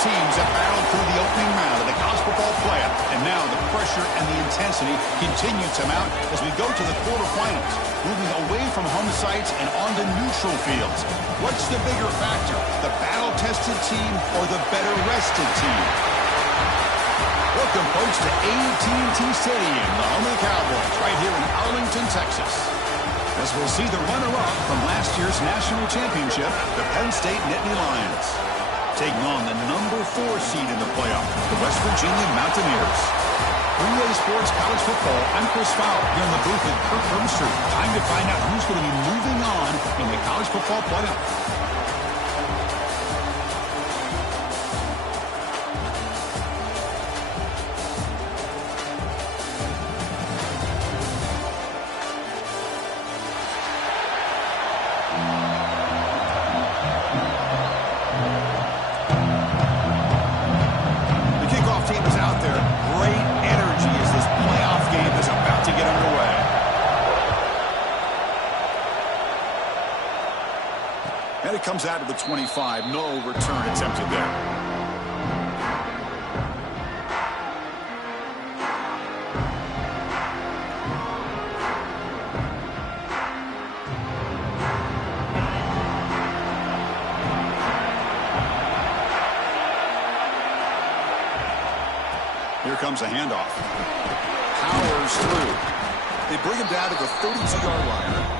teams that battled through the opening round of the college football playoff, and now the pressure and the intensity continue to mount as we go to the quarterfinals, moving away from home sites and onto neutral fields. What's the bigger factor, the battle-tested team or the better-rested team? Welcome, folks, to AT&T Stadium, the home of the Cowboys, right here in Arlington, Texas. As we'll see the runner-up from last year's national championship, the Penn State Nittany Lions, taking on the number 4 seed in the playoff, the West Virginia Mountaineers. 3A Sports College Football, I'm Chris Fowler, here in the booth with Kirk Herbstreit. Time to find out who's going to be moving on in the college football playoff. And it comes out of the 25. No return attempted there. Here comes a handoff. Powers through. They bring him down to the 32-yard line.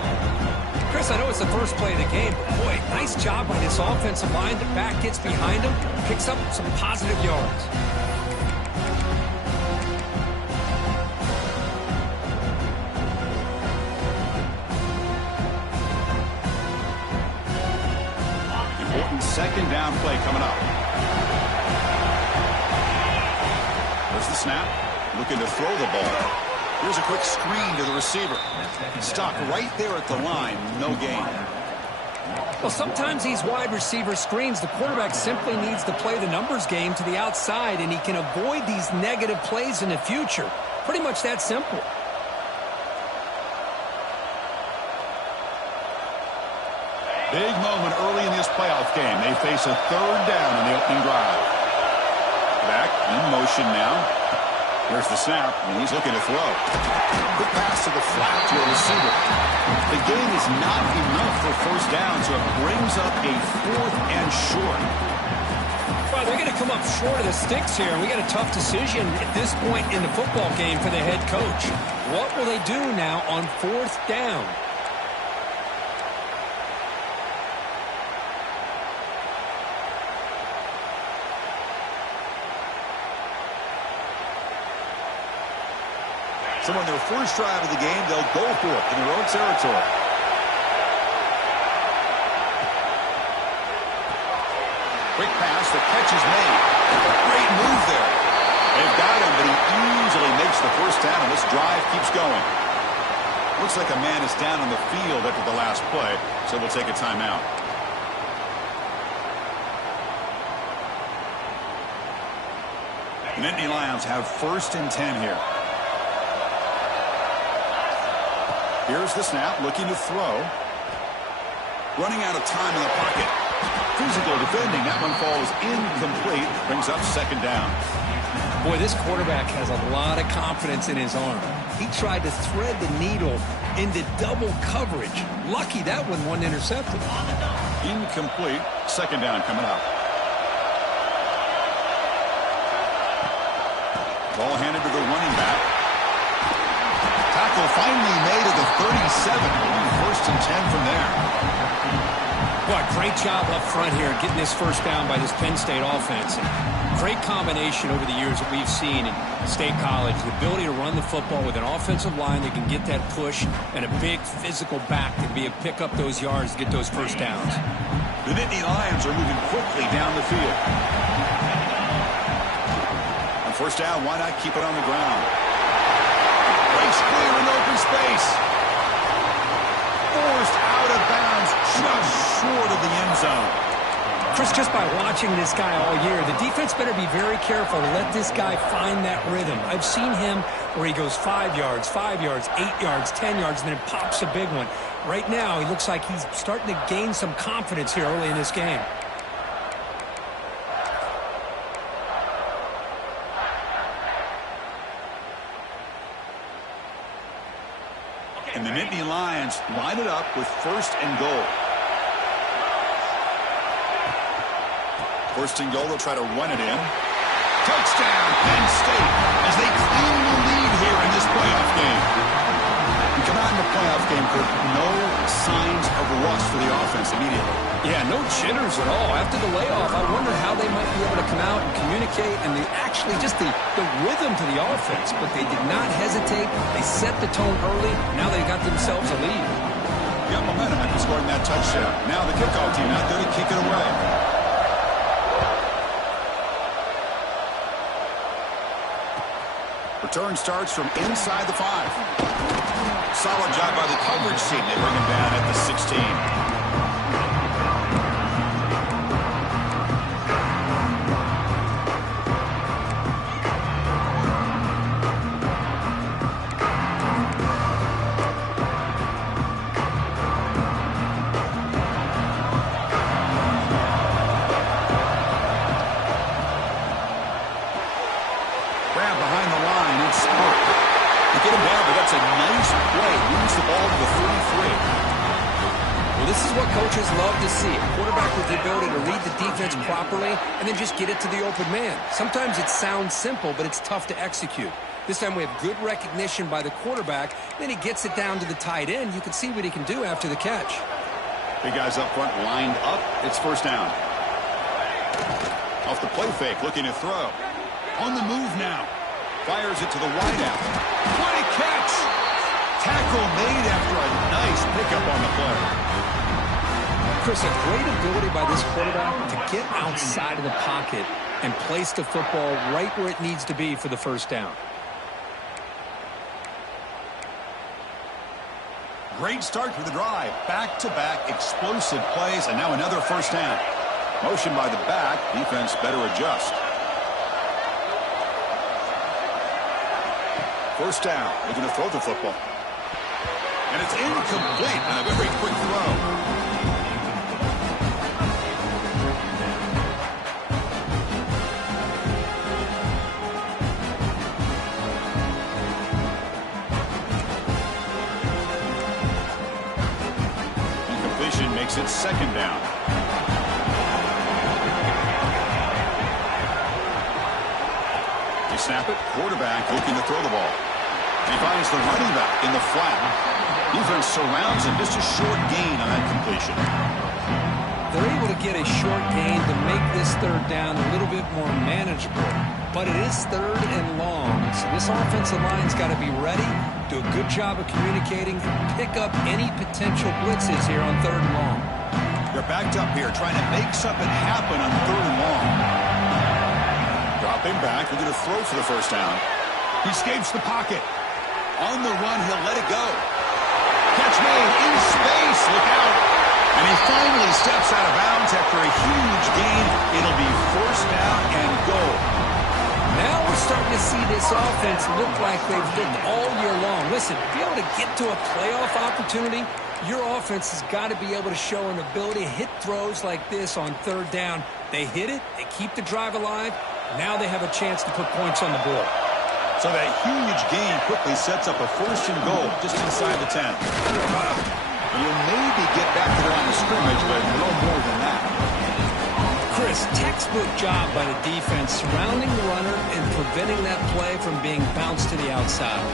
Chris, I know it's the first play of the game, but boy, nice job by this offensive line. The back gets behind him, picks up some positive yards. Important second down play coming up. There's the snap. Looking to throw the ball. Here's a quick screen to the receiver. Stopped right there at the line. No gain. Well, sometimes these wide receiver screens, the quarterback simply needs to play the numbers game to the outside, and he can avoid these negative plays in the future. Pretty much that simple. Big moment early in this playoff game. They face a third down in the opening drive. Back in motion now. Here's the snap, and he's looking to throw. Quick pass to the flat to a receiver. The game is not enough for first down, so it brings up a 4th and short. Well, they're going to come up short of the sticks here, and we got a tough decision at this point in the football game for the head coach. What will they do now on 4th down? So on their first drive of the game, they'll go for it in their own territory. Quick pass, the catch is made. Great move there. They've got him, but he easily makes the first down, and this drive keeps going. Looks like a man is down on the field after the last play, so we'll take a timeout. The Nittany Lions have 1st and 10 here. Here's the snap, looking to throw. Running out of time in the pocket. Physical defending. That one falls incomplete. Brings up 2nd down. Boy, this quarterback has a lot of confidence in his arm. He tried to thread the needle into double coverage. Lucky that one wasn't intercepted. Incomplete. 2nd down coming up. Ball handed to the running back. Tackle finally made at the 37. 1st and 10 from there. Boy, great job up front here getting this first down by this Penn State offense. And great combination over the years that we've seen in State College. The ability to run the football with an offensive line that can get that push and a big physical back to be able to pick up those yards to get those first downs. The Nittany Lions are moving quickly down the field. On first down, why not keep it on the ground? Clear in open space. Forced out of bounds, just short of the end zone. Chris, just by watching this guy all year, the defense better be very careful to let this guy find that rhythm. I've seen him where he goes 5 yards, 8 yards, 10 yards, and then pops a big one. Right now, he looks like he's starting to gain some confidence here early in this game. up with 1st and goal. 1st and goal, they'll try to run it in. Touchdown, Penn State, as they claim the lead here in this playoff game. You come out in the playoff game with no signs of rust for the offense immediately. Yeah, no jitters at all. After the layoff, I wonder how they might be able to come out and communicate and just the rhythm to the offense. But they did not hesitate. They set the tone early. Now they got themselves a lead. Got momentum after scoring that touchdown. Now the kickoff team out there to kick it away. Return starts from inside the 5. Solid job by the coverage team. They bring him down at the 16. This is what coaches love to see. A quarterback with the ability to read the defense properly and then just get it to the open man. Sometimes it sounds simple, but it's tough to execute. This time we have good recognition by the quarterback. Then he gets it down to the tight end. You can see what he can do after the catch. Big guys up front lined up. It's 1st down. Off the play fake, looking to throw. On the move now. Fires it to the wideout. What a catch! Tackle made after a nice pickup on the play. Chris, a great ability by this quarterback to get outside of the pocket and place the football right where it needs to be for the 1st down. Great start to the drive. Back-to-back explosive plays, and now another 1st down. Motion by the back. Defense better adjust. 1st down. Looking to throw the football. And it's incomplete on a very quick throw. Makes it 2nd down. They snap it. Quarterback looking to throw the ball. He finds the running back in the flat. Defense surrounds him. Just a short gain on that completion. They're able to get a short gain to make this 3rd down a little bit more manageable. But it is 3rd and long. So this offensive line's got to be ready, do a good job of communicating, pick up any potential blitzes here on 3rd and long. They're backed up here, trying to make something happen on 3rd and long. Dropping back, looking to throw for the 1st down. He escapes the pocket. On the run, he'll let it go. Catch made in space. Look out. And he finally steps out of bounds after a huge gain. It'll be 1st down and goal. Now we're starting to see this offense look like they've looked all year long. Listen, to be able to get to a playoff opportunity, your offense has got to be able to show an ability to hit throws like this on 3rd down. They hit it, they keep the drive alive. Now they have a chance to put points on the board. So that huge gain quickly sets up a 1st and goal just inside the 10. You'll maybe get back to the line of scrimmage, but no more than that. Chris, textbook job by the defense surrounding the runner and preventing that play from being bounced to the outside.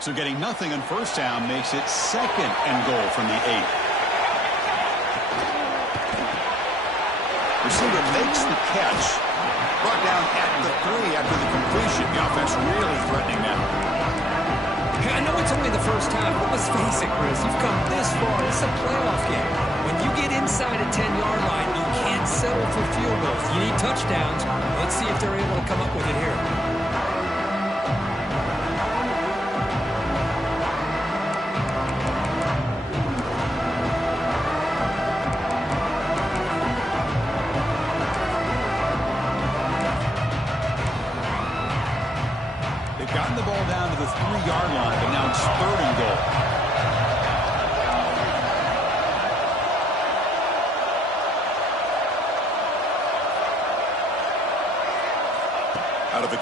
So getting nothing on 1st down makes it 2nd and goal from the 8. Receiver makes the catch. Brought down at the 3 after the completion. The offense really threatening now. I know it's only the 1st time, but let's face it, Chris. You've come this far. This is a playoff game. When you get inside a 10-yard line, you can't settle for field goals. You need touchdowns. Let's see if they're able to come up with it here. Gotten the ball down to the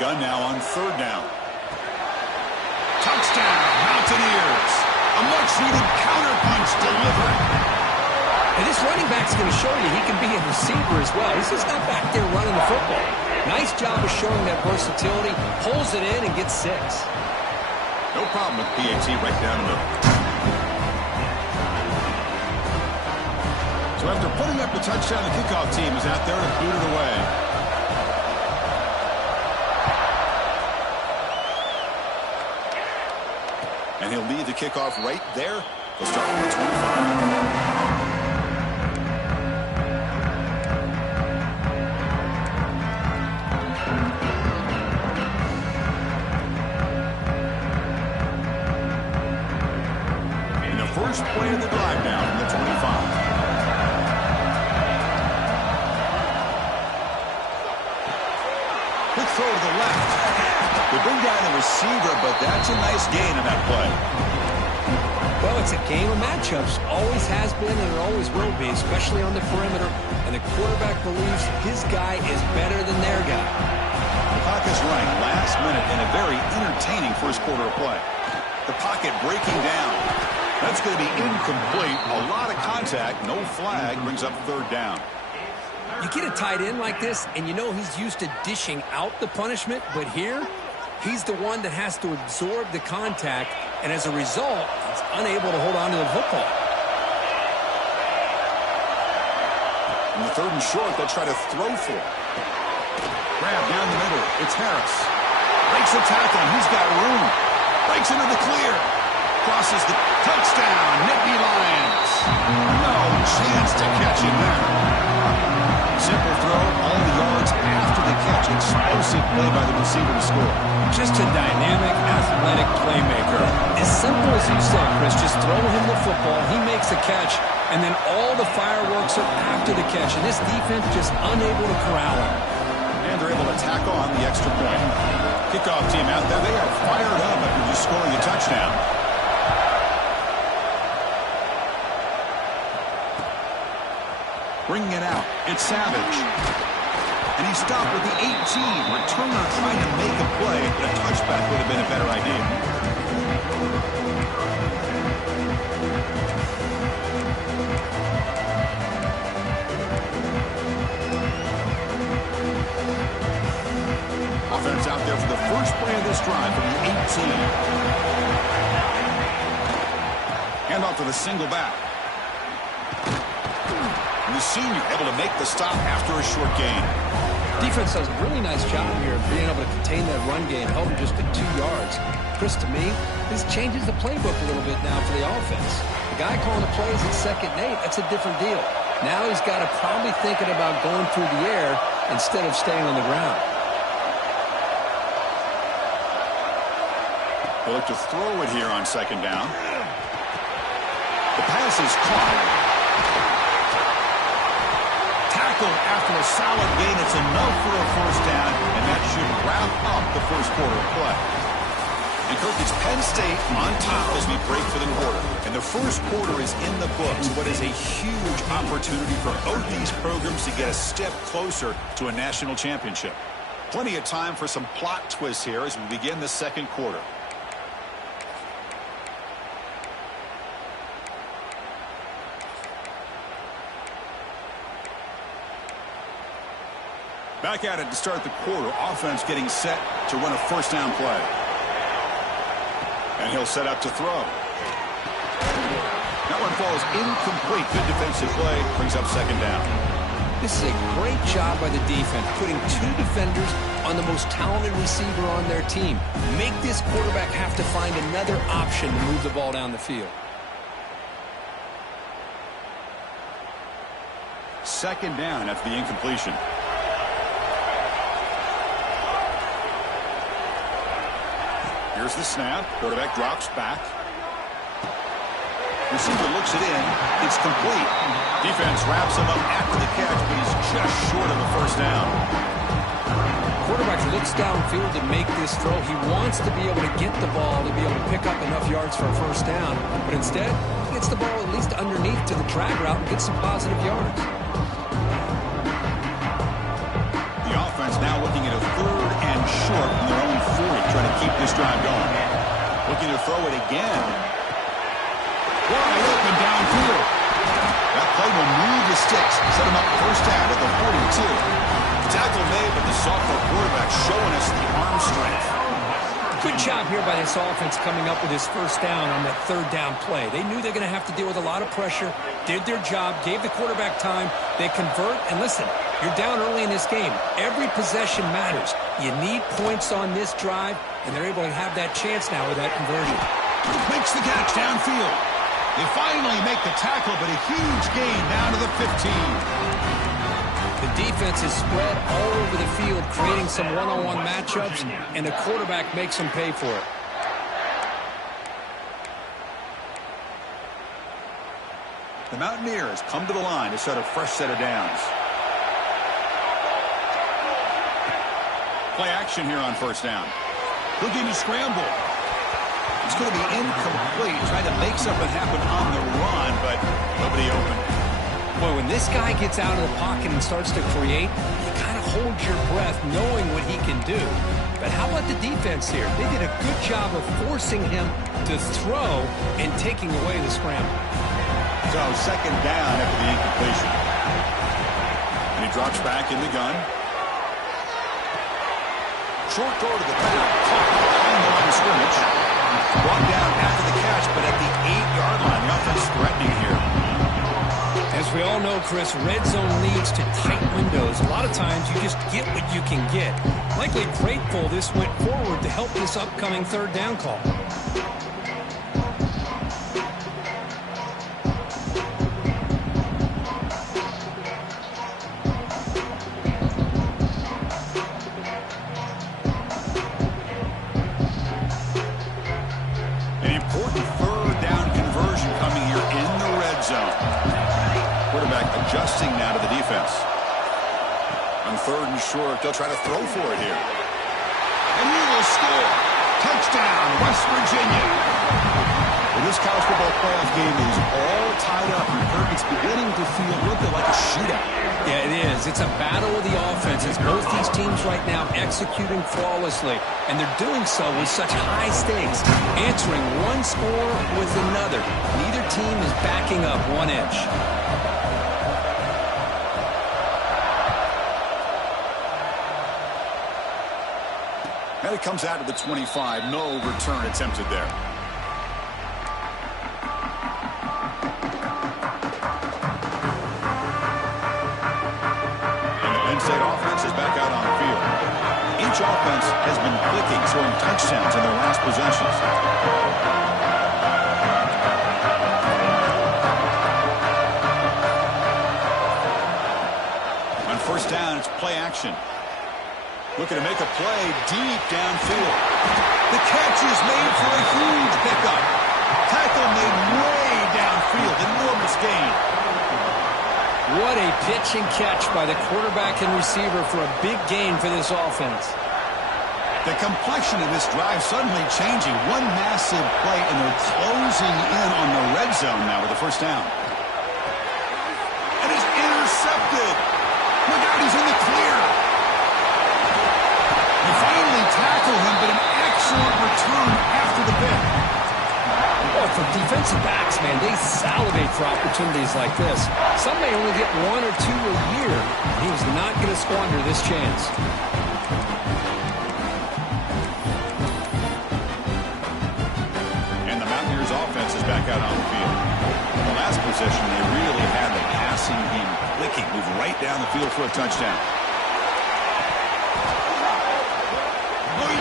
done now on third down. Touchdown, Mountaineers. A much-needed counterpunch delivered. And this running back's going to show you he can be a receiver as well. He's just not back there running the football. Nice job of showing that versatility. Pulls it in and gets 6. No problem with PAT right down the middle. So after putting up the touchdown, the kickoff team is out there to boot it away. And he'll leave the kickoff right there. He'll start from the 25. First play of the drive now from the 25. Quick throw to the left. They bring down the receiver, but that's a nice gain on that play. Well, it's a game of matchups. Always has been and it always will be, especially on the perimeter. And the quarterback believes his guy is better than their guy. The clock is running last minute in a very entertaining first quarter of play. The pocket breaking down. That's going to be incomplete. A lot of contact. No flag. Brings up third down. You get a tight end like this, and you know he's used to dishing out the punishment. But here, he's the one that has to absorb the contact. And as a result, he's unable to hold on to the football. In the third and short, they'll try to throw for it. Grab down the middle. It's Harris. Breaks the tackle. He's got room. Breaks into the clear. Crosses the touchdown, Nittany Lions. No chance to catch him there. Simple throw, all the yards after the catch. Explosive play by the receiver to score. Just a dynamic, athletic playmaker. As simple as you said, Chris, just throw him the football, he makes the catch, and then all the fireworks are after the catch. And this defense just unable to corral him. And they're able to tack on the extra point. Kickoff team out there, they are fired up after just scoring a touchdown. Bringing it out, it's Savage. And he stopped with the 18. Returner trying to make a play, but a touchback would have been a better idea. Offense out there for the first play of this drive from the 18. Hand off to the single back. And the senior able to make the stop after a short gain. Defense does a really nice job here of being able to contain that run game, held him just at 2 yards. Chris, to me, this changes the playbook a little bit now for the offense. The guy calling the plays at 2nd and 8, that's a different deal. Now he's got to probably thinking about going through the air instead of staying on the ground. They'll look to throw it here on 2nd down. The pass is caught. After a solid gain, it's enough for a first down, and that should wrap up the first quarter of play. And Kirk, it's Penn State on top as we break for the quarter. And the first quarter is in the books. What is a huge opportunity for both these programs to get a step closer to a national championship. Plenty of time for some plot twists here as we begin the second quarter. Back at it to start the quarter. Offense getting set to run a first down play. And he'll set up to throw. That one falls incomplete. Good defensive play. Brings up 2nd down. This is a great job by the defense, putting 2 defenders on the most talented receiver on their team. Make this quarterback have to find another option to move the ball down the field. 2nd down after the incompletion. Here's the snap. Quarterback drops back. Receiver looks it in. It's complete. Defense wraps him up after the catch, but he's just short of a first down. Quarterback looks downfield to make this throw. He wants to be able to get the ball to be able to pick up enough yards for a first down, but instead, he gets the ball at least underneath to the drag route and gets some positive yards. The offense now looking at a 3rd and short from their own 40, trying to keep this drive going. Looking to throw it again. Wide open downfield. That play will move the sticks, set him up first down at the 42. Tackle made, but the sophomore quarterback showing us the arm strength. Good job here by this offense coming up with his first down on that third down play. They knew they were going to have to deal with a lot of pressure, did their job, gave the quarterback time. They convert, and listen, you're down early in this game. Every possession matters. You need points on this drive, and they're able to have that chance now with that conversion. Makes the catch downfield. They finally make the tackle, but a huge gain down to the 15. The defense is spread all over the field, creating some one-on-one matchups, and the quarterback makes them pay for it. The Mountaineers come to the line to set a fresh set of downs. Play action here on first down. Looking to scramble. It's going to be incomplete, trying to make something happen on the run, but nobody open. Boy, when this guy gets out of the pocket and starts to create, you kind of hold your breath knowing what he can do. But how about the defense here? They did a good job of forcing him to throw and taking away the scramble. So second down after the incompletion. And he drops back in the gun. Short throw to the back. Caught behind the line of scrimmage. Brought down after the catch, but at the 8-yard line. The offense threatening here. As we all know, Chris, red zone leads to tight windows. A lot of times you just get what you can get. Likely grateful this went forward to help this upcoming third down call. An important third down conversion coming here in the red zone. Quarterback adjusting now to the defense. On third and short, they'll try to throw for it here. And he will score. Touchdown, West Virginia. Well, this college football playoff game is all tied up. It's beginning to feel a little bit like a shootout. Yeah, it is. It's a battle of the offenses. Both these teams right now executing flawlessly, and they're doing so with such high stakes, answering one score with another. Neither team is backing up one inch. And it comes out of the 25. No return attempted there. And the Penn State offense is back out on the field. Each offense has been clicking, scoring touchdowns in their last possessions. On first down, it's play action. Looking to make a play deep downfield. The catch is made for a huge pickup. Tackle made way downfield. Enormous gain. What a pitch and catch by the quarterback and receiver for a big gain for this offense. The complexion of this drive suddenly changing. One massive play, and they're closing in on the red zone now with the first down. And it's intercepted. Look out, he's in the clear. You finally tackle him, but an excellent return after the pick. Well, for defensive backs, man, they salivate for opportunities like this. Some may only get one or two a year. He was not going to squander this chance. And the Mountaineers offense is back out on the field. The last possession, they really had the passing game clicking, move right down the field for a touchdown.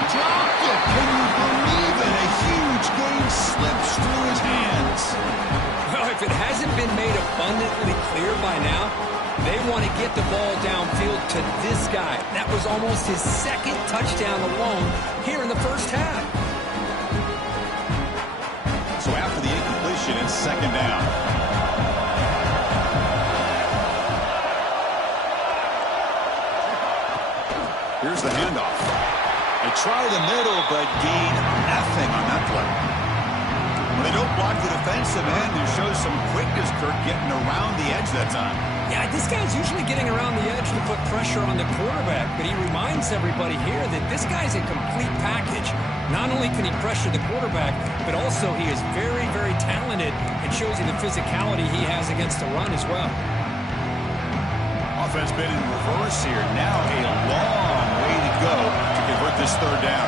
Dropped it. Can you believe it? A huge gain slips through his hands. Well, if it hasn't been made abundantly clear by now, they want to get the ball downfield to this guy. That was almost his second touchdown alone here in the first half. So after the incompletion, it's second down. Here's the handoff. They try the middle, but gain nothing on that play. Well, they don't blocked the defensive end and shows some quickness, Kirk, getting around the edge that time. Yeah, this guy's usually getting around the edge to put pressure on the quarterback, but he reminds everybody here that this guy's a complete package. Not only can he pressure the quarterback, but also he is very, very talented and shows you the physicality he has against the run as well. Offense been in reverse here. Now a long way to go to convert this third down.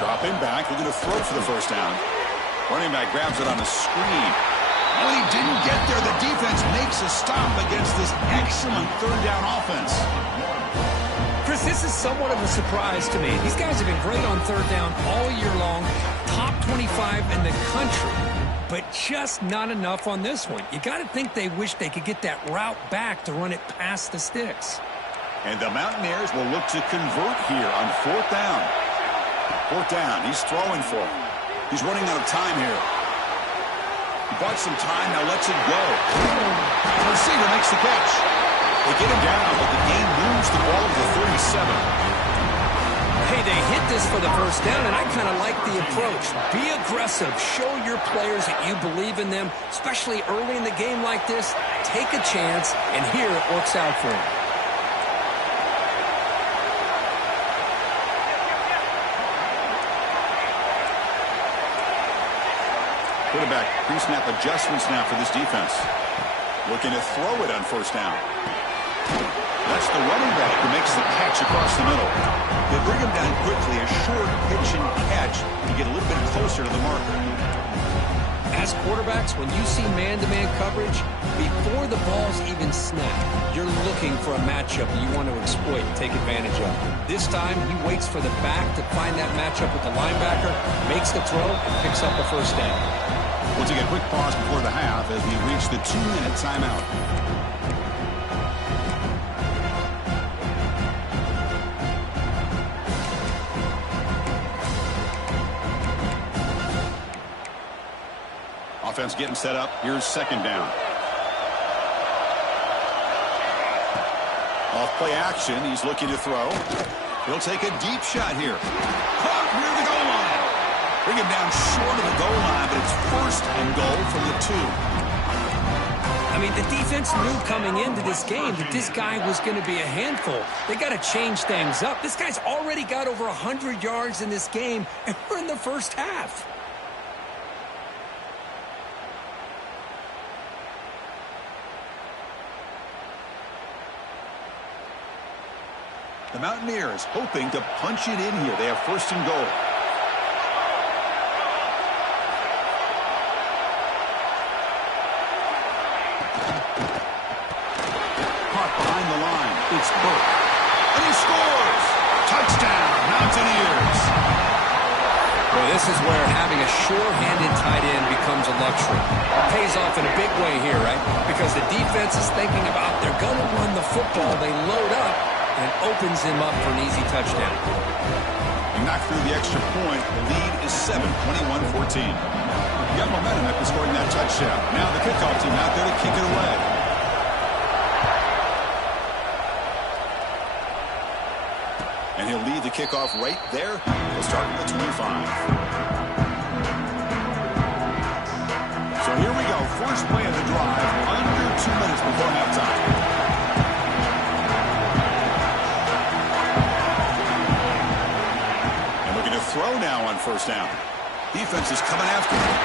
Dropping back, looking to throw for the first down. Running back grabs it on the screen. When he didn't get there, the defense makes a stop against this excellent third down offense. Chris, this is somewhat of a surprise to me. These guys have been great on third down all year long, top 25 in the country, but just not enough on this one. You got to think they wish they could get that route back to run it past the sticks. And the Mountaineers will look to convert here on fourth down. Fourth down, he's throwing for it. He's running out of time here. He bought some time, now lets it go. The receiver makes the catch. They get him down, but the game moves the ball to the 37. Hey, they hit this for the first down, and I kind of like the approach. Be aggressive. Show your players that you believe in them, especially early in the game like this. Take a chance, and here it works out for him. Quarterback pre-snap adjustments now for this defense. Looking to throw it on first down. That's the running back who makes the catch across the middle. They bring him down quickly, a short pitch and catch to get a little bit closer to the marker. As quarterbacks, when you see man-to-man coverage, before the ball's even snapped, you're looking for a matchup you want to exploit and take advantage of. This time, he waits for the back to find that matchup with the linebacker, makes the throw, and picks up the first down. We'll take a quick pause before the half as we reach the 2-minute timeout. Offense getting set up. Here's second down. Off play action. He's looking to throw. He'll take a deep shot here. Caught near the goal line. Bring him down short of the goal line, but it's first and goal from the 2. I mean, the defense knew coming into this game that this guy was going to be a handful. They got to change things up. This guy's already got over 100 yards in this game, and we're in the first half. The Mountaineers hoping to punch it in here. They have first and goal. Caught behind the line. It's Burke. And he scores! Touchdown, Mountaineers! Well, this is where having a sure-handed tight end becomes a luxury. It pays off in a big way here, right? Because the defense is thinking about they're going to run the football. They load up and opens him up for an easy touchdown. You knock through the extra point. The lead is 7, 21-14. You got momentum after scoring that touchdown. Now the kickoff team out there to kick it away. And he'll lead the kickoff right there. He'll start at the 25. So here we go. First play of the drive. Under 2 minutes before halftime. Throw now on first down. Defense is coming after him.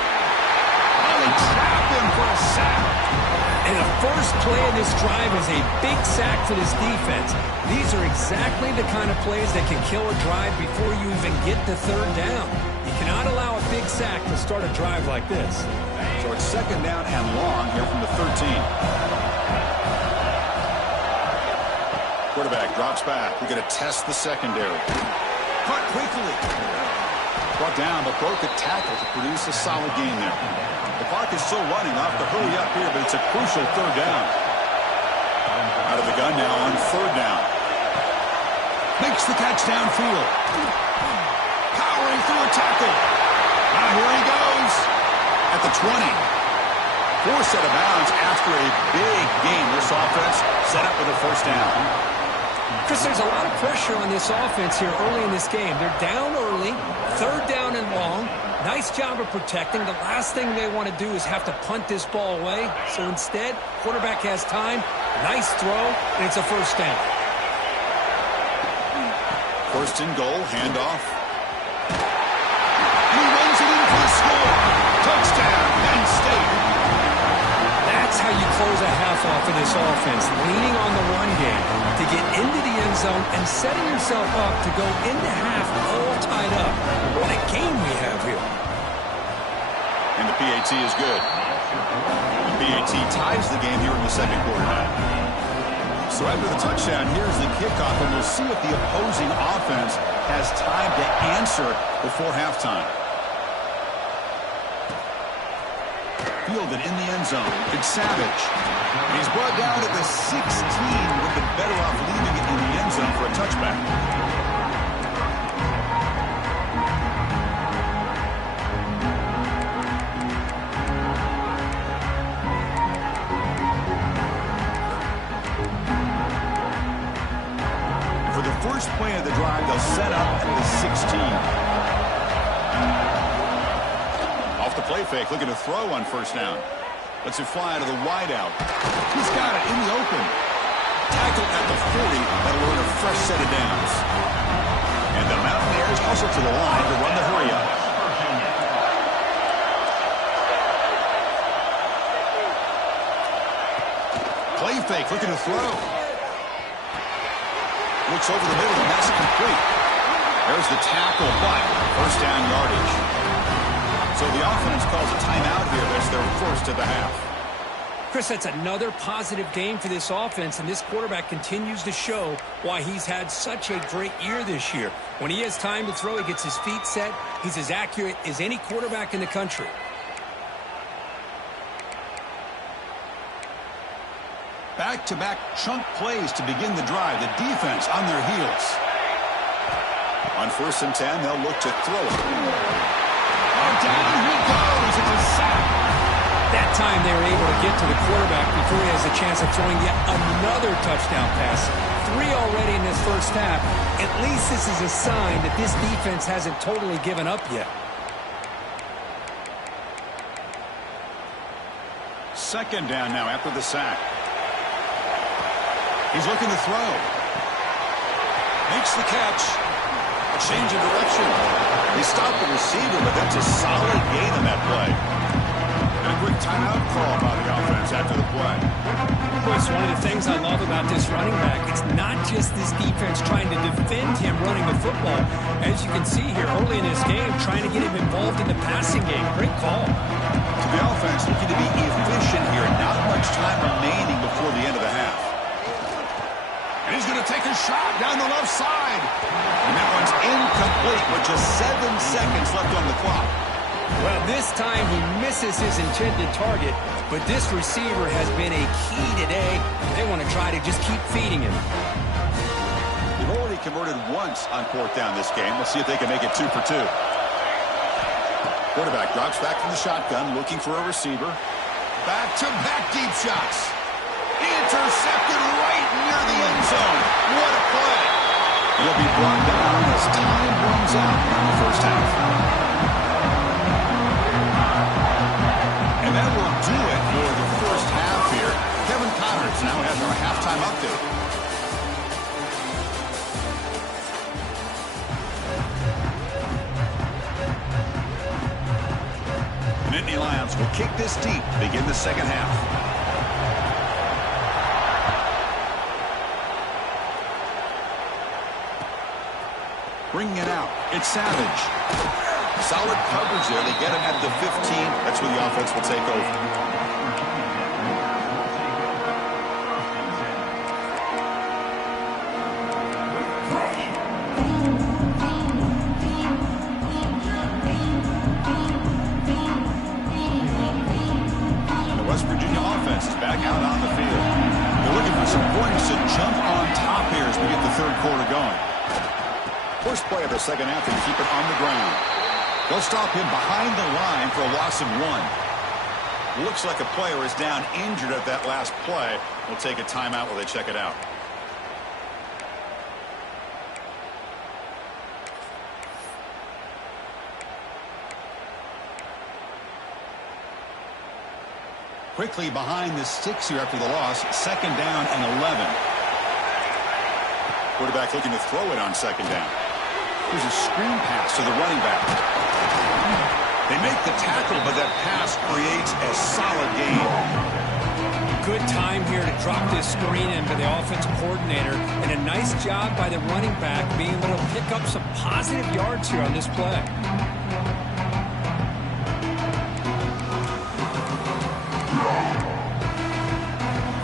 Oh, they trap him for a sack. And the first play of this drive is a big sack for this defense. These are exactly the kind of plays that can kill a drive before you even get the third down. You cannot allow a big sack to start a drive like this. So it's second down and long here from the 13. Quarterback drops back. We're going to test the secondary. Caught quickly. Brought down, but broke a tackle to produce a solid gain there. The clock is still running. Off to hurry up here, but it's a crucial third down. Out of the gun now on third down. Makes the catch downfield. Powering through a tackle. Now here he goes. At the 20. Forced out of bounds after a big gain. This offense set up with a first down. Chris, there's a lot of pressure on this offense here early in this game. They're down early, third down and long. Nice job of protecting. The last thing they want to do is have to punt this ball away. So instead, quarterback has time. Nice throw, and it's a first down. First and goal, handoff. And he runs it in for the score. Touchdown, Penn State. That's how you close a half off of this offense, leaning on the run game to get into the end zone and setting yourself up to go into half all tied up. What a game we have here. And the PAT is good. The PAT ties the game here in the second quarter now. So after the touchdown, here's the kickoff, and we'll see if the opposing offense has time to answer before halftime. Fielded in the end zone. It's Savage. And he's brought down at the 16. Would have been better off leaving it in the end zone for a touchback. For the first play of the drive, they'll set up at the 16. Off the play fake, looking to throw on first down. Lets it fly to the wideout. He's got it in the open. Tackle at the 40. That'll earn a fresh set of downs. And the Mountaineers hustle to the line to run the hurry up. Play fake, looking to throw. Looks over the middle, and that's complete. There's the tackle, but first down yardage. So the offense calls a timeout here. That's their first of the half. Chris, that's another positive game for this offense, and this quarterback continues to show why he's had such a great year this year. When he has time to throw, he gets his feet set. He's as accurate as any quarterback in the country. Back-to-back chunk plays to begin the drive. The defense on their heels. On first and 10, they'll look to throw it. Down he goes. It's a sack. That time they were able to get to the quarterback before he has a chance of throwing yet another touchdown pass. 3 already in this first half. At least this is a sign that this defense hasn't totally given up yet. Second down now after the sack. He's looking to throw. Makes the catch. A change of direction. He stopped the receiver, but that's a solid gain on that play. And a quick timeout call by the offense after the play. Chris, one of the things I love about this running back, it's not just this defense trying to defend him running the football. As you can see here early in this game, trying to get him involved in the passing game. Great call. To the offense, looking to be efficient here. Not much time remaining before the end of the half. And he's going to take a shot down the left side. And that one's incomplete with just 7 seconds left on the clock. Well, this time he misses his intended target, but this receiver has been a key today. They want to try to just keep feeding him. They've already converted once on fourth down this game. Let's see if they can make it 2 for 2. Quarterback drops back from the shotgun, looking for a receiver. Back-to-back deep shots. Intercepted right near the end zone. What a play. He'll be brought down as time runs out in the first half. And that will do it for the first half here. Kevin Connors now has our halftime update. The Nittany Lions will kick this deep to begin the second half. Bringing it out. It's Savage. Solid coverage there. They get him at the 15. That's where the offense will take over. The West Virginia offense is back out on the field. They're looking for some points to jump on top here as we get the third quarter going. First play of the second half to keep it on the ground. They'll stop him behind the line for a loss of 1. Looks like a player is down injured at that last play. We'll take a timeout while they check it out. Quickly behind the 6 here after the loss. 2nd down and 11. Quarterback looking to throw it on 2nd down. Here's a screen pass to the running back. They make the tackle, but that pass creates a solid gain. Good time here to drop this screen into the offensive coordinator, and a nice job by the running back being able to pick up some positive yards here on this play.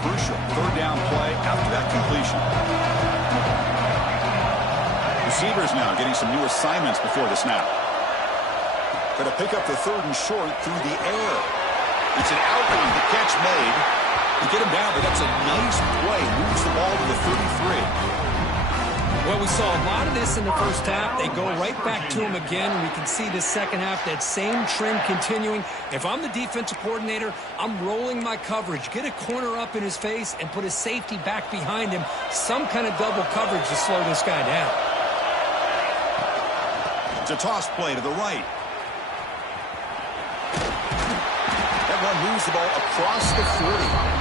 Crucial 3rd down play after that completion. Receivers now getting some new assignments before the snap. Going to pick up the 3rd and short through the air. It's an outrun, the catch made. To get him down, but that's a nice play. Moves the ball to the 33. Well, we saw a lot of this in the first half. They go right back to him again. We can see the second half, that same trend continuing. If I'm the defensive coordinator, I'm rolling my coverage. Get a corner up in his face and put a safety back behind him. Some kind of double coverage to slow this guy down. It's a toss play to the right. That one moves the ball across the 40.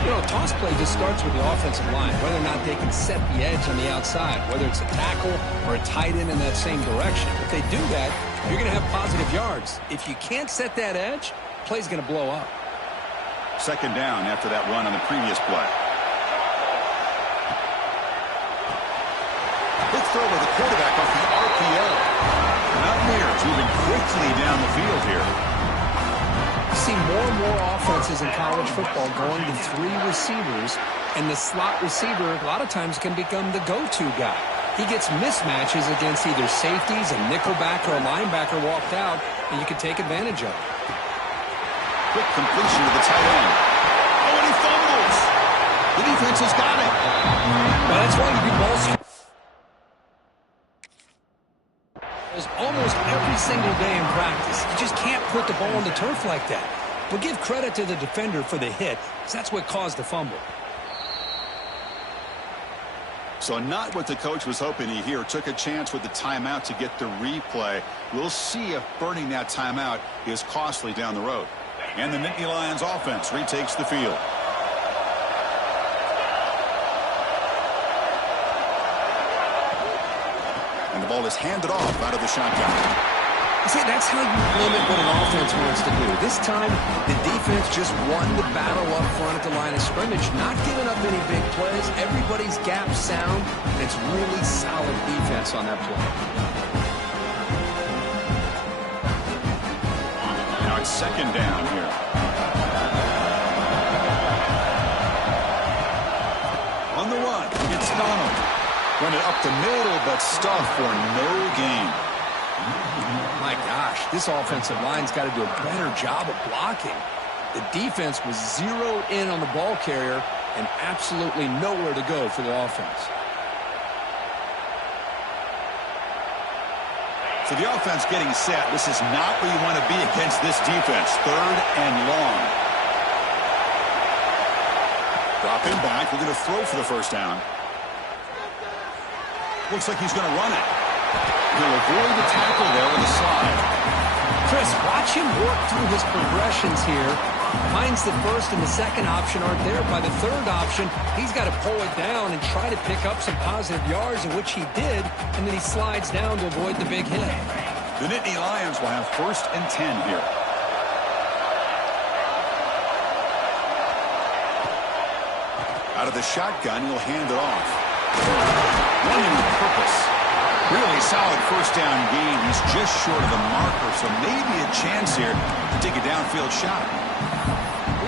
You know, a toss play just starts with the offensive line, whether or not they can set the edge on the outside, whether it's a tackle or a tight end in that same direction. If they do that, you're going to have positive yards. If you can't set that edge, play's going to blow up. 2nd down after that run on the previous play. Quick throw to the quarterback off the RPO. Mountaineers moving quickly down the field here. You see more and more offenses in college football going to 3 receivers, and the slot receiver a lot of times can become the go-to guy. He gets mismatches against either safeties, a nickelback, or a linebacker walked out, and you can take advantage of it. Quick completion to the tight end. Oh, and he fumbles. The defense has got it. Well, that's why you do ball almost every single day in practice. You just can't put the ball on the turf like that. But give credit to the defender for the hit, because that's what caused the fumble. So not what the coach was hoping to hear. Took a chance with the timeout to get the replay. We'll see if burning that timeout is costly down the road. And the Nittany Lions offense retakes the field. And the ball is handed off out of the shotgun. See, that's how you limit what an offense wants to do. This time, the defense just won the battle up front at the line of scrimmage, not giving up any big plays. Everybody's gap sound, and it's really solid defense on that play. Now it's 2nd down here. On the run, it's Donald. Run it up the middle, but stuffed for no gain. My gosh, this offensive line's got to do a better job of blocking. The defense was zeroed in on the ball carrier and absolutely nowhere to go for the offense. So the offense getting set. This is not where you want to be against this defense. 3rd and long. Drop him back. We're going to throw for the 1st down. Looks like he's going to run it. He'll avoid the tackle there with a slide. Chris, watch him work through his progressions here. Finds the 1st and the 2nd option aren't there. By the 3rd option, he's got to pull it down and try to pick up some positive yards, in which he did, and then he slides down to avoid the big hit. The Nittany Lions will have 1st and 10 here. Out of the shotgun, he'll hand it off. Running with purpose. Really solid 1st down gain. He's just short of the marker, so maybe a chance here to take a downfield shot.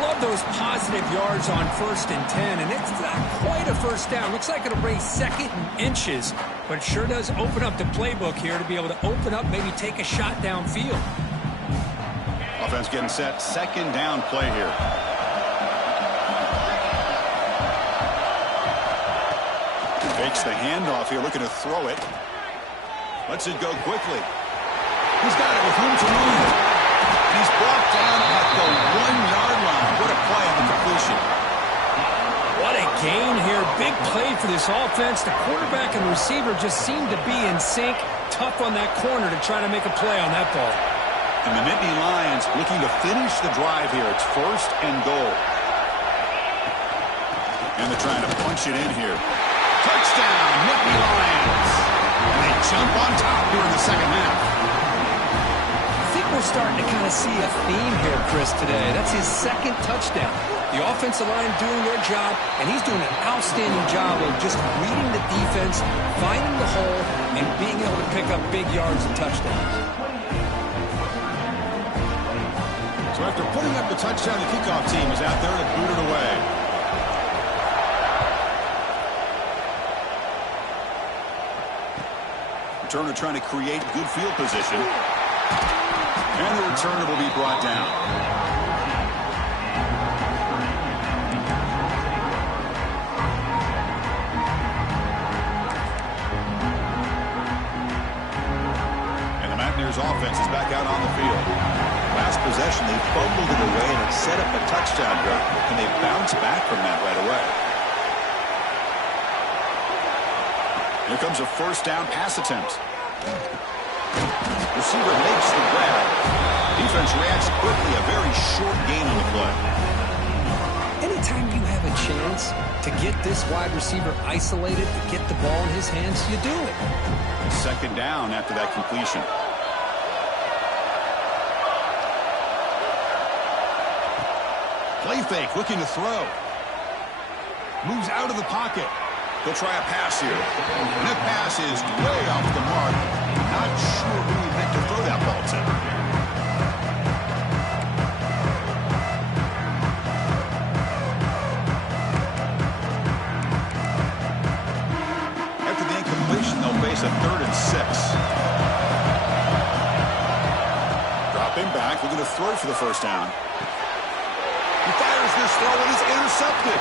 Love those positive yards on 1st and 10, and it's not quite a 1st down. Looks like it'll bring 2nd and inches, but it sure does open up the playbook here to be able to open up, maybe take a shot downfield. Offense getting set. 2nd down play here. Fakes the handoff here, looking to throw it. Lets it go quickly. He's got it with room to move. And he's brought down at the 1-yard line. What a play on the completion. What a gain here. Big play for this offense. The quarterback and receiver just seem to be in sync. Tough on that corner to try to make a play on that ball. And the Nittany Lions offense looking to finish the drive here. It's 1st and goal. And they're trying to punch it in here. Touchdown, Nittany Lions. And they jump on top here in the second half. I think we're starting to kind of see a theme here, Chris, today. That's his 2nd touchdown. The offensive line doing their job, and he's doing an outstanding job of just reading the defense, finding the hole, and being able to pick up big yards and touchdowns. So after putting up the touchdown, the kickoff team is out there to boot it away. Returner trying to create good field position. And the returner will be brought down. Offense is back out on the field. Last possession, they fumbled it away and it set up a touchdown drive. And they bounce back from that right away. Here comes a 1st down pass attempt. Receiver makes the grab. Defense reacts quickly. A very short gain on the play. Anytime you have a chance to get this wide receiver isolated, to get the ball in his hands, you do it. 2nd down after that completion. Play fake, looking to throw. Moves out of the pocket. He'll try a pass here. And that pass is way off the mark. Not sure who he meant to throw that ball to. After the incompletion, they'll face a 3rd and 6. Dropping back, looking to throw for the 1st down. He fires this throw and is intercepted.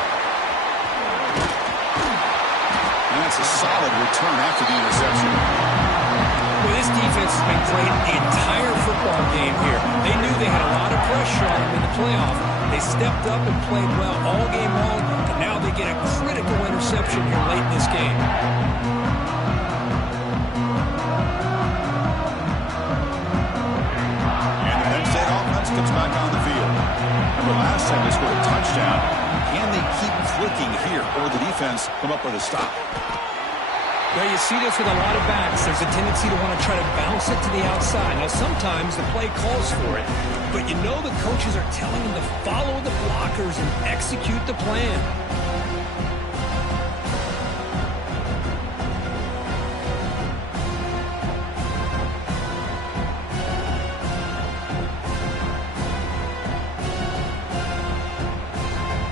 And that's a solid return after the interception. Well, this defense has been great the entire football game here. They knew they had a lot of pressure on them in the playoff. They stepped up and played well all game long, and now they get a critical interception here late in this game. And the Penn State offense comes back on the field. Remember last time they scored a touchdown. Can they keep clicking here, or the defense come up with a stop? Well, you see this with a lot of backs. There's a tendency to want to try to bounce it to the outside. Now, sometimes the play calls for it, but you know the coaches are telling them to follow the blockers and execute the plan.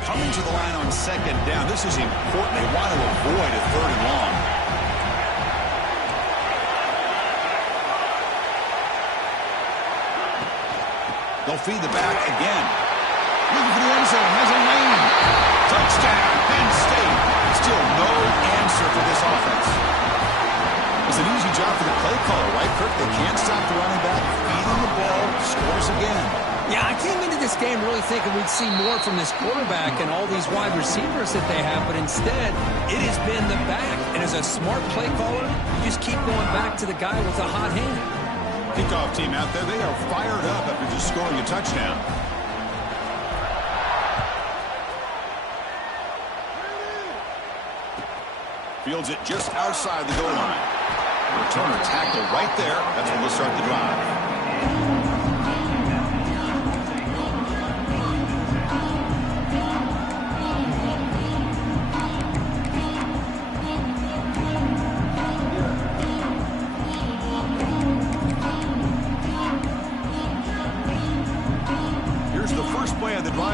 Coming to the line on 2nd down. This is important. They want to avoid a 3rd and long. They'll feed the back again. Looking for the end zone. Has a lane. Touchdown, Penn State. Still no answer for this offense. It's an easy job for the play caller, right, Kirk? They can't stop the running back. Feeding the ball. Scores again. Yeah, I came into this game really thinking we'd see more from this quarterback and all these wide receivers that they have, but instead, it has been the back. And as a smart play caller, you just keep going back to the guy with the hot hand. Kickoff team out there, they are fired up after just scoring a touchdown. Fields it just outside the goal line. Returner tackle right there. That's when they'll start the drive.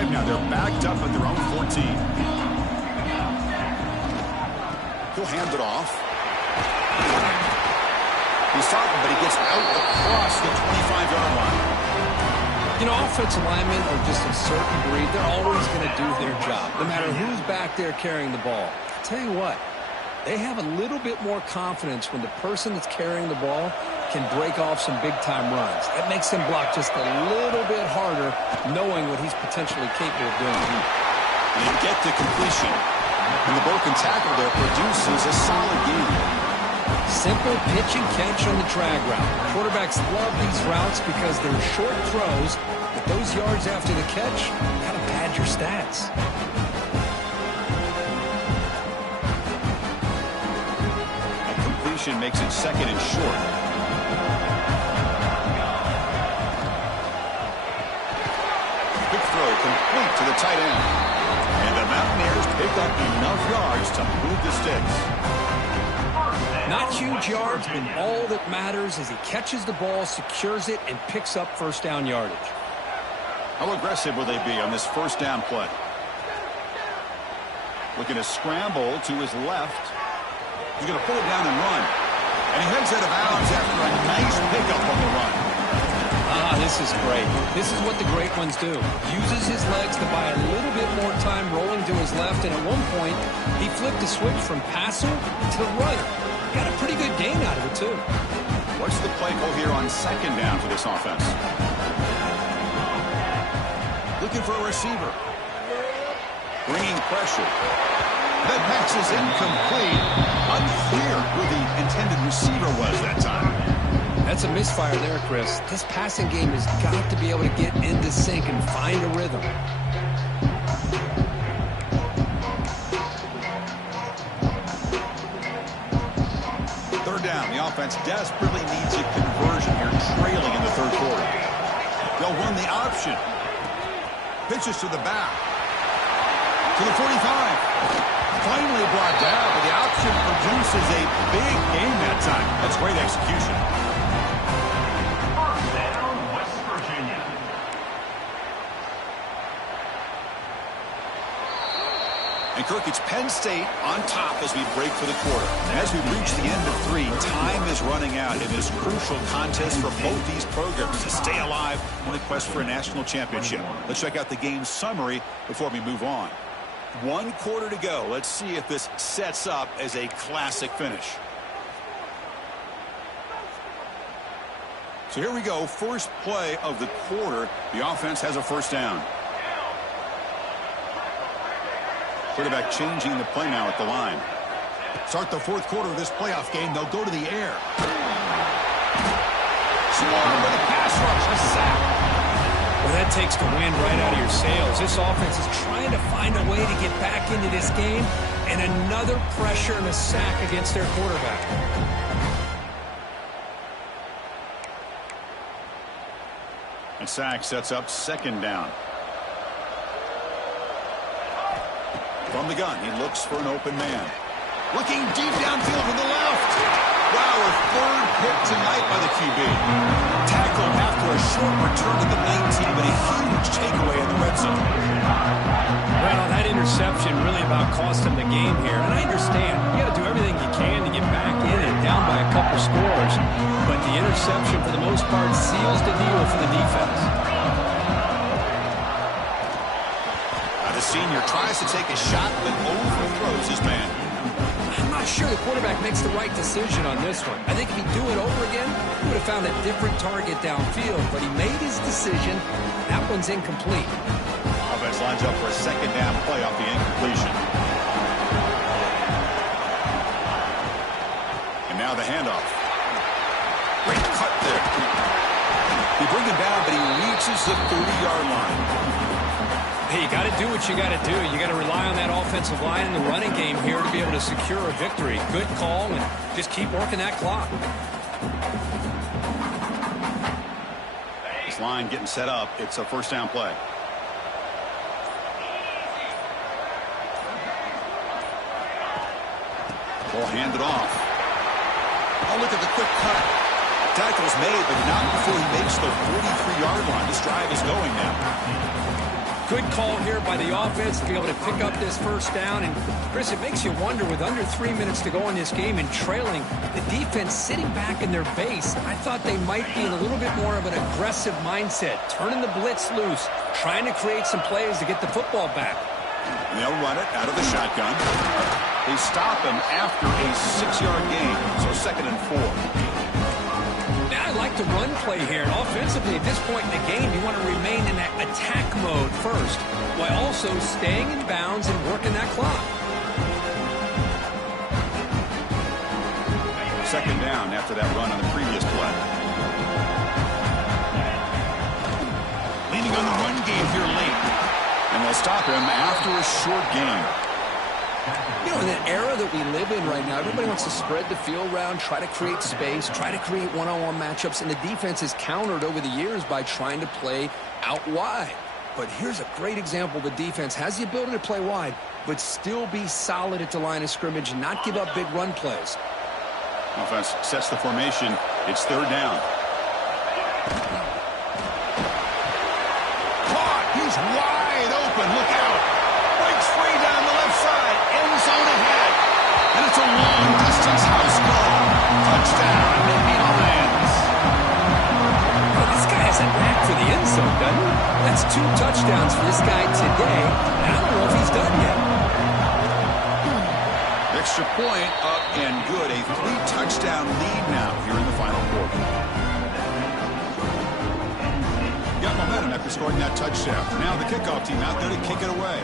Now they're backed up at their own 14. He'll hand it off. He's talking, but he gets out across the 25-yard line. You know, offensive linemen are just a certain breed. They're always going to do their job, no matter who's back there carrying the ball. I tell you what, they have a little bit more confidence when the person that's carrying the ball can break off some big-time runs. That makes him block just a little bit harder, knowing what he's potentially capable of doing. And get the completion. And the broken tackle there produces a solid game. Simple pitch and catch on the drag route. Quarterbacks love these routes because they're short throws, but those yards after the catch kind of pad your stats. A completion makes it second and short. Quick throw complete to the tight end. And the Mountaineers pick up enough yards to move the sticks. Not huge yards, but all that matters is he catches the ball, secures it, and picks up first down yardage. How aggressive will they be on this first down play? Looking to scramble to his left. He's going to pull it down and run. And he heads out of bounds after a nice pickup on the run. This is great. This is what the great ones do. Uses his legs to buy a little bit more time rolling to his left, and at one point, he flipped the switch from passer to right. Got a pretty good gain out of it, too. What's the play call here on second down for this offense? Looking for a receiver. Bringing pressure. That pass is incomplete. Unclear who the intended receiver was that time. That's a misfire there, Chris. This passing game has got to be able to get into sync and find a rhythm. Third down. The offense desperately needs a conversion here, trailing in the third quarter. They'll run the option. Pitches to the back. To the 45. Finally brought down, but the option produces a big gain that time. That's great execution. First down, West Virginia. And Kirk, it's Penn State on top as we break for the quarter. And as we reach the end of three, time is running out in this crucial contest for both these programs to stay alive in the quest for a national championship. Let's check out the game summary before we move on. 1 quarter to go. Let's see if this sets up as a classic finish. So here we go. First play of the quarter. The offense has a first down. Quarterback changing the play now at the line. Start the fourth quarter of this playoff game. They'll go to the air. Swarmed with a pass rush. A sack. Well, that takes the wind right out of your sails. This offense is trying to find a way to get back into this game, and another pressure and a sack against their quarterback. And sack sets up second down. From the gun, he looks for an open man. Looking deep downfield to the left. Wow, a third pick tonight by the QB. Tackled after a short return to the 19, but a huge takeaway in the red zone. Well, that interception really about cost him the game here. And I understand. You got to do everything you can to get back in and down by a couple scores. But the interception, for the most part, seals the deal for the defense. The senior tries to take a shot, but overthrows his man. I'm not sure the quarterback makes the right decision on this one. I think if he'd do it over again, he would have found a different target downfield. But he made his decision. That one's incomplete. Offense lines up for a second down play off the incompletion. And now the handoff. Great cut there. He brings him down, but he reaches the 30-yard line. Hey, you got to do what you got to do. You got to rely on that offensive line in the running game here to be able to secure a victory. Good call, and just keep working that clock. This line getting set up. It's a first down play. Ball handed off. Oh, look at the quick cut. Tackle's made, but not before he makes the 43-yard line. This drive is going now. Good call here by the offense to be able to pick up this first down. And, Chris, it makes you wonder, with under 3 minutes to go in this game and trailing, the defense sitting back in their base. I thought they might be in a little bit more of an aggressive mindset, turning the blitz loose, trying to create some plays to get the football back. And they'll run it out of the shotgun. They stop him after a 6-yard gain, so second and 4. I like the run play here. And offensively, at this point in the game, you want to remain in that attack mode first, while also staying in bounds and working that clock. second down after that run on the previous play. Leaning on the run game here late. And they'll stop him after a short gain. You know, in the era that we live in right now, everybody wants to spread the field around, try to create space, try to create one-on-one matchups, and the defense is countered over the years by trying to play out wide. But here's a great example. The defense has the ability to play wide, but still be solid at the line of scrimmage and not give up big run plays. Offense sets the formation. It's third down. Caught. He's wide open. Look out. Breaks free down the left side. End zone ahead. And it's a long-distance house call. Touchdown, New Orleans. Well, this guy has a knack for the end zone, doesn't he? That's 2 touchdowns for this guy today. And I don't know if he's done yet. Extra point up and good. A 3-touchdown lead now here in the final quarter. Got momentum after scoring that touchdown. Now the kickoff team out there to kick it away.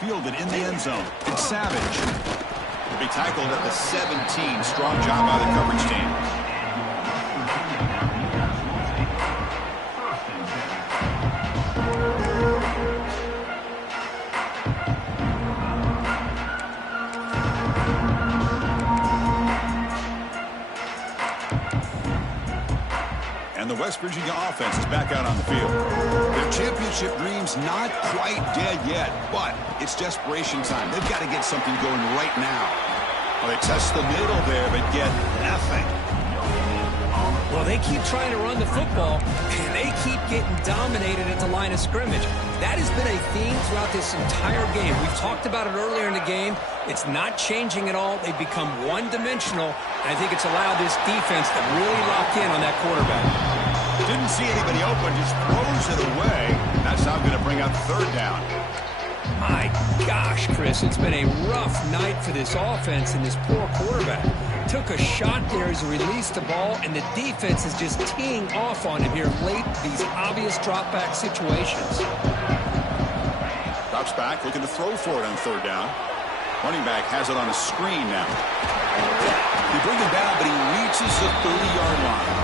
Fielded in the end zone. It's Savage. Will be tackled at the 17. Strong job by the coverage team. And the West Virginia offense is back out on the field. Their championship dream's not quite dead yet, but it's desperation time. They've got to get something going right now. Well, they test the middle there, but get nothing. Well, they keep trying to run the football, and they keep getting dominated at the line of scrimmage. That has been a theme throughout this entire game. We've talked about it earlier in the game. It's not changing at all. They've become one-dimensional. I think it's allowed this defense to really lock in on that quarterback. Didn't see anybody open, just throws it away. That's now going to bring up third down. My gosh, Chris, it's been a rough night for this offense and this poor quarterback. Took a shot there as he released the ball, and the defense is just teeing off on him here late, these obvious drop-back situations. Drops back, looking to throw for it on third down. Running back has it on a screen now. He brings it down, but he reaches the 30-yard line.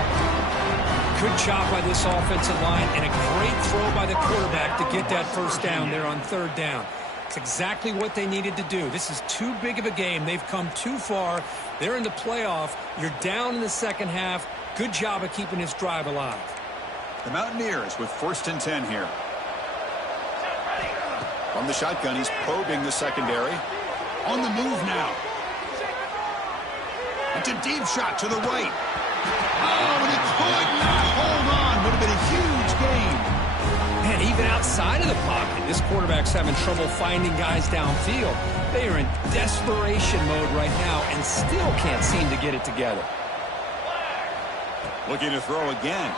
Good job by this offensive line, and a great throw by the quarterback to get that first down there on third down. It's exactly what they needed to do. This is too big of a game. They've come too far. They're in the playoff. You're down in the second half. Good job of keeping this drive alive. The Mountaineers with 1st and 10 here. From the shotgun, he's probing the secondary. On the move now. It's a deep shot to the right. Oh, and he could not hold on. Would have been a huge gain. And even outside of the pocket, this quarterback's having trouble finding guys downfield. They are in desperation mode right now and still can't seem to get it together. Looking to throw again.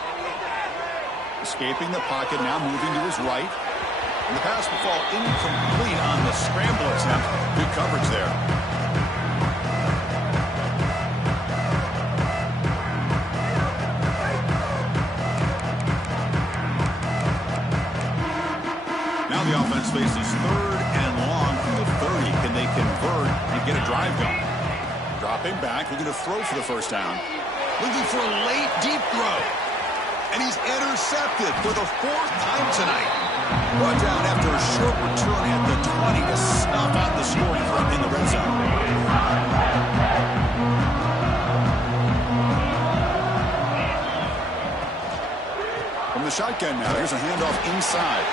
Escaping the pocket, now moving to his right. And the pass will fall incomplete on the scramble attempt. Good coverage there. Now the offense faces third and long from the 30. Can they convert and get a drive going? Dropping back, looking to throw for the first down. Looking for a late, deep throw. And he's intercepted for the 4th time tonight. Brought down after a short return at the 20 to snuff out the scoring front in the red zone. From the shotgun now, here's a handoff inside.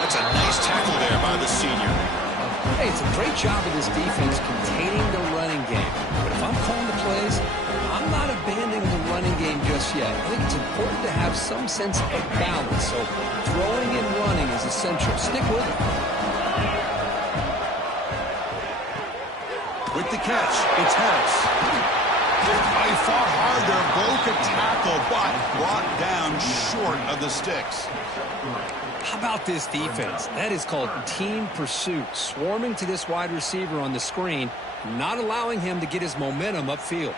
That's a nice tackle there by the senior. Hey, it's a great job of this defense containing the running game. But if I'm calling the plays, I'm not abandoning the running game just yet. I think it's important to have some sense of balance. So throwing and running is essential. Stick with it. With the catch, it's Harris. He fought hard there, broke a tackle, but brought down short of the sticks. How about this defense? That is called team pursuit. Swarming to this wide receiver on the screen, not allowing him to get his momentum upfield.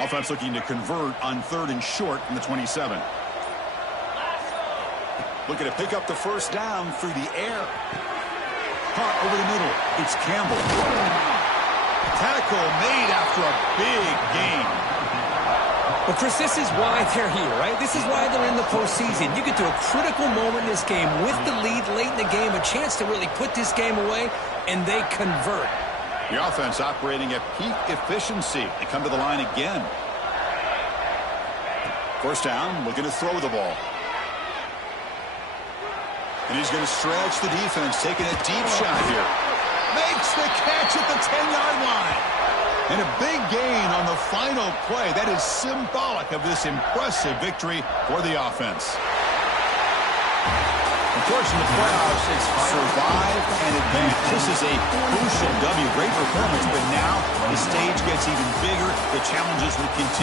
Offense looking to convert on 3rd and short from the 27. Looking to pick up the first down through the air. Caught over the middle. It's Campbell. Tackle made after a big gain. Well, Chris, this is why they're here, right? This is why they're in the postseason. You get to a critical moment in this game with the lead late in the game, a chance to really put this game away, and they convert. The offense operating at peak efficiency. They come to the line again. First down, looking to throw the ball. And he's going to stretch the defense, taking a deep shot here. Makes the catch at the 10-yard line. And a big gain on the final play. That is symbolic of this impressive victory for the offense. Of course, in the playoffs, it's survive and advance. This is a crucial W. Great performance, but now the stage gets even bigger. The challenges will continue.